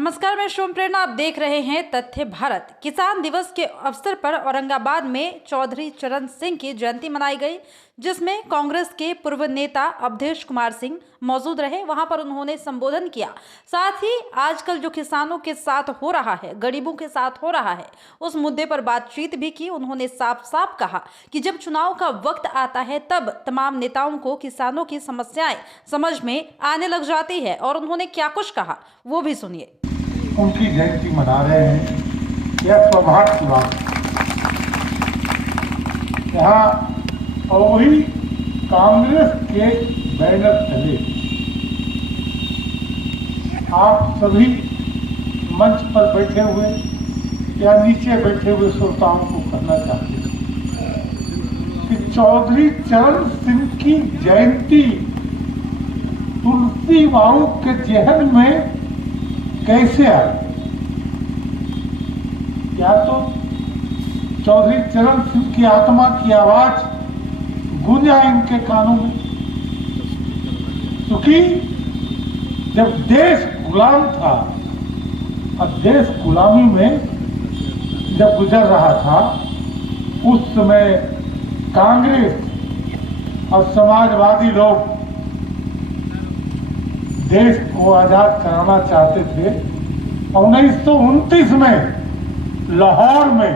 नमस्कार, मैं शिवम प्रेरणा। आप देख रहे हैं तथ्य भारत। किसान दिवस के अवसर पर औरंगाबाद में चौधरी चरण सिंह की जयंती मनाई गई, जिसमें कांग्रेस के पूर्व नेता अवधेश कुमार सिंह मौजूद रहे। वहां पर उन्होंने संबोधन किया। साथ ही आजकल जो किसानों के साथ हो रहा है, गरीबों के साथ हो रहा है, उस मुद्दे पर बातचीत भी की। उन्होंने साफ साफ कहा कि जब चुनाव का वक्त आता है तब तमाम नेताओं को किसानों की समस्याएं समझ में आने लग जाती है। और उन्होंने क्या कुछ कहा वो भी सुनिए। उनकी जयंती मना रहे हैं, यह सौभाग्य की बात है। यहाँ और वही कांग्रेस के बैनर तले आप सभी मंच पर बैठे हुए या नीचे बैठे हुए श्रोताओं को करना चाहते हैं कि चौधरी चरण सिंह की जयंती तुलसी बाबू के जहन में कैसे आए। या तो चौधरी चरण सिंह की आत्मा की आवाज गूंजा इनके कानों में, क्योंकि जब देश गुलाम था और देश गुलामी में जब गुजर रहा था, उस समय कांग्रेस और समाजवादी लोग देश को आजाद कराना चाहते थे। 1929 में लाहौर में,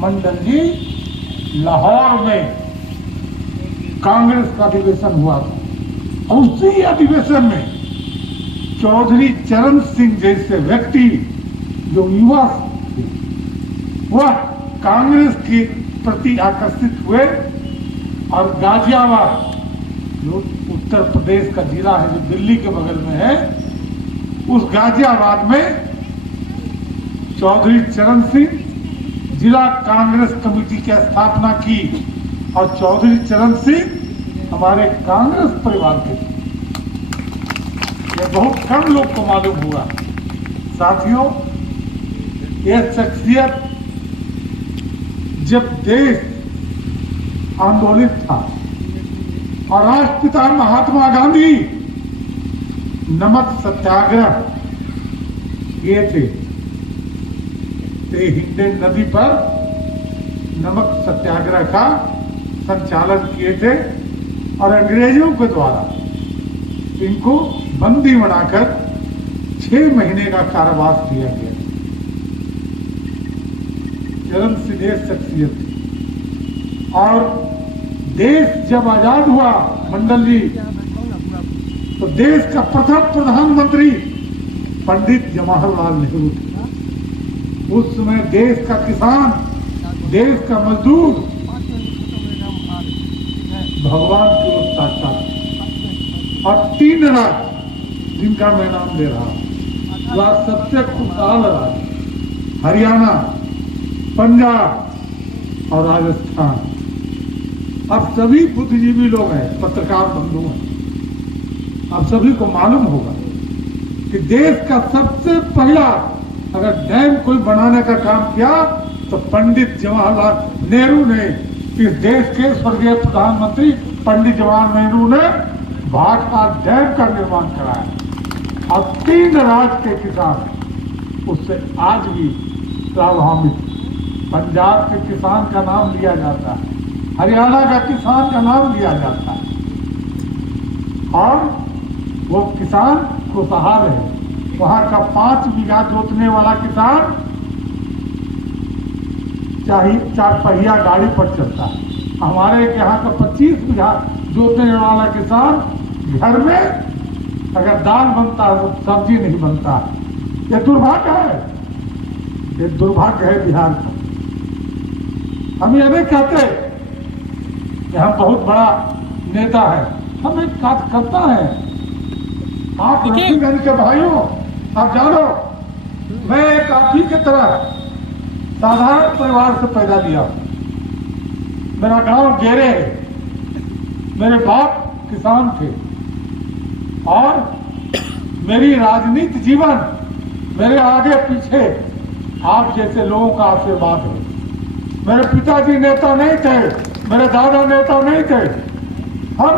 मंडल जी, लाहौर में कांग्रेस का अधिवेशन हुआ था। उसी अधिवेशन में चौधरी चरण सिंह जैसे व्यक्ति जो युवा थे, वह कांग्रेस के प्रति आकर्षित हुए और गाजियाबाद, जो उत्तर प्रदेश का जिला है, जो दिल्ली के बगल में है, उस गाजियाबाद में चौधरी चरण सिंह जिला कांग्रेस कमेटी की स्थापना की। और चौधरी चरण सिंह हमारे कांग्रेस परिवार के थे। यह बहुत कम लोग को मालूम हुआ। साथियों, यह शख्सियत जब देश आंदोलित था और राष्ट्रपिता महात्मा गांधी नमक सत्याग्रह किए थे, हिंडन नदी पर नमक सत्याग्रह का संचालन किए थे और अंग्रेजों के द्वारा इनको बंदी बनाकर 6 महीने का कारावास दिया गया। चरण सिंह शख्सियत थी। और देश जब आजाद हुआ, मंडल जी, तो देश का प्रथम प्रधानमंत्री पंडित जवाहरलाल नेहरू थे। उस समय देश का किसान, देश का मजदूर भगवान की ओर ताकता था। और 3 राज्य जिनका मैं नाम ले रहा हूं, जो आज सबसे खुशहाल राज्य, हरियाणा, पंजाब और राजस्थान, अब सभी बुद्धिजीवी लोग हैं, पत्रकार बंधु हैं। आप सभी को मालूम होगा कि देश का सबसे पहला अगर डैम कोई बनाने का काम किया तो पंडित जवाहरलाल नेहरू ने, इस देश के स्वर्गीय प्रधानमंत्री पंडित जवाहरलाल नेहरू ने भाखड़ा डैम का निर्माण कराया। और 3 राज्य के किसान उससे आज भी लाभान्वित। पंजाब के किसान का नाम लिया जाता है, हरियाणा का किसान का नाम लिया जाता है, और वो किसान खुशहाल है। वहां का 5 बीघा जोतने वाला किसान चाहे 4 पहिया गाड़ी पर चलता है। हमारे यहाँ का 25 बीघा जोतने वाला किसान घर में अगर दाल बनता है तो सब्जी नहीं बनता है। ये दुर्भाग्य है, ये दुर्भाग्य है बिहार का। हम ये नहीं कहते कि हम बहुत बड़ा नेता है, हम एक कार्यकर्ता है। आप रफीगंज के भाइयों, आप जानो, मैं एक आप ही की तरह साधारण परिवार से पैदा लिया। मेरा गांव गेरे है, मेरे बाप किसान थे, और मेरी राजनीतिक जीवन, मेरे आगे पीछे आप जैसे लोगों का आशीर्वाद है। मेरे पिताजी नेता नहीं थे, मेरे दादा नेता नहीं थे। हम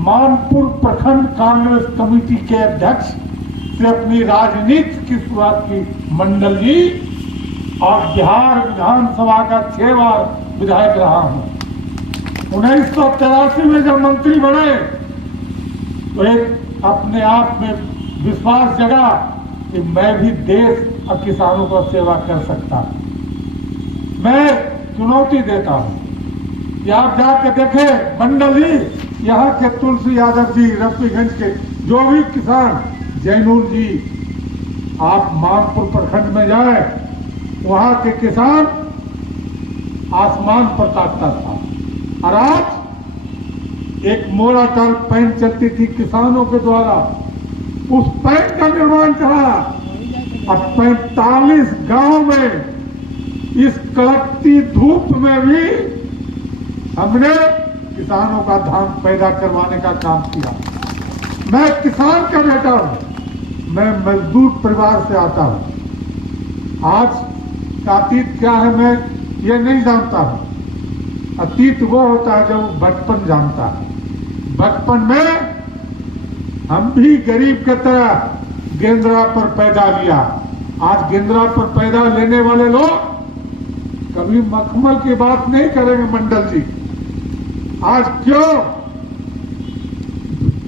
मानपुर प्रखंड कांग्रेस कमेटी के अध्यक्ष से अपनी राजनीति की शुरुआत की मंडल जी, और बिहार विधानसभा का 6 बार विधायक रहा हूं। 1983 में जब मंत्री बने तो एक अपने आप में विश्वास जगा कि मैं भी देश और किसानों का सेवा कर सकता हूं। मैं चुनौती देता हूं कि आप जाके देखें मंडल जी, यहाँ के तुलसी यादव जी, रफीगंज के जो भी किसान, जैनुल जी, आप मानपुर प्रखंड में जाए, वहां के किसान आसमान पर ताकता था। और आज एक मोराटाल पैन चलती थी किसानों के द्वारा, उस पैन का निर्माण करा। अब 45 गांव में इस कड़कती धूप में भी हमने किसानों का धान पैदा करवाने का काम किया। मैं किसान का बेटा हूं, मैं मजदूर परिवार से आता हूं। आज का अतीत क्या है मैं ये नहीं जानता हूं। अतीत वो होता है जब बचपन जानता है। बचपन में हम भी गरीब के तरह गेंद्रा पर पैदा लिया। आज गेंद्रा पर पैदा लेने वाले लोग कभी मखमल की बात नहीं करेंगे मंडल जी। आज क्यों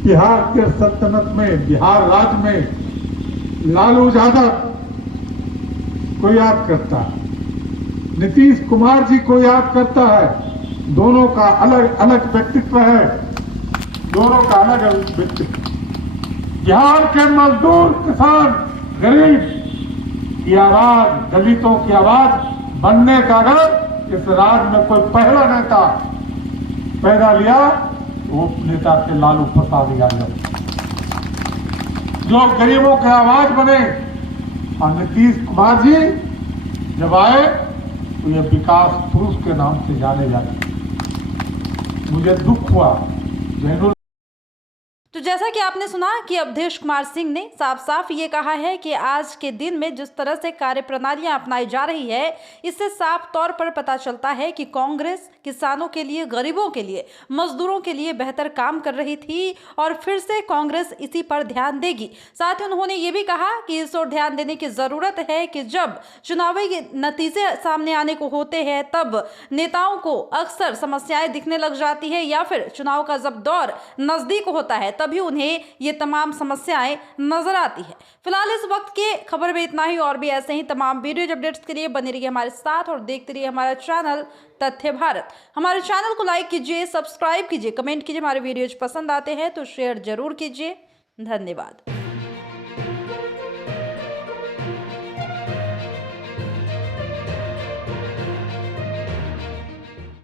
बिहार के सल्तनत में, बिहार राज्य में लालू यादव को याद करता है, नीतीश कुमार जी को याद करता है। दोनों का अलग अलग व्यक्तित्व है, दोनों का अलग अलग व्यक्तित्व। बिहार के मजदूर, किसान, गरीब की आवाज, दलितों की आवाज बनने का अगर इस राज्य में कोई पहला नेता पैदा लिया वो नेता थे लालू प्रसाद यादव, जो गरीबों की आवाज बने। और नीतीश कुमार जी जब आए तो ये विकास पुरुष के नाम से जाने जाते। मुझे दुख हुआ जैनुल। तो जैसा कि आपने सुना कि अवधेश कुमार सिंह ने साफ साफ ये कहा है कि आज के दिन में जिस तरह से कार्यप्रणालियां अपनाई जा रही है, इससे साफ तौर पर पता चलता है कि कांग्रेस किसानों के लिए, गरीबों के लिए, मजदूरों के लिए बेहतर काम कर रही थी और फिर से कांग्रेस इसी पर ध्यान देगी। साथ ही उन्होंने ये भी कहा कि इस ओर ध्यान देने की जरूरत है कि जब चुनावी नतीजे सामने आने को होते हैं तब नेताओं को अक्सर समस्याएं दिखने लग जाती है, या फिर चुनाव का जब दौर नजदीक होता है तभी उन्हें ये तमाम समस्याएं नजर आती है। फिलहाल इस वक्त के खबर में इतना ही। और भी ऐसे ही तमाम वीडियो अपडेट्स के लिए बने रहिए हमारे साथ और देखते रहिए हमारा चैनल तथ्य भारत। हमारे चैनल को लाइक कीजिए, सब्सक्राइब कीजिए, कमेंट कीजिए। हमारे वीडियोज पसंद आते हैं तो शेयर जरूर कीजिए। धन्यवाद।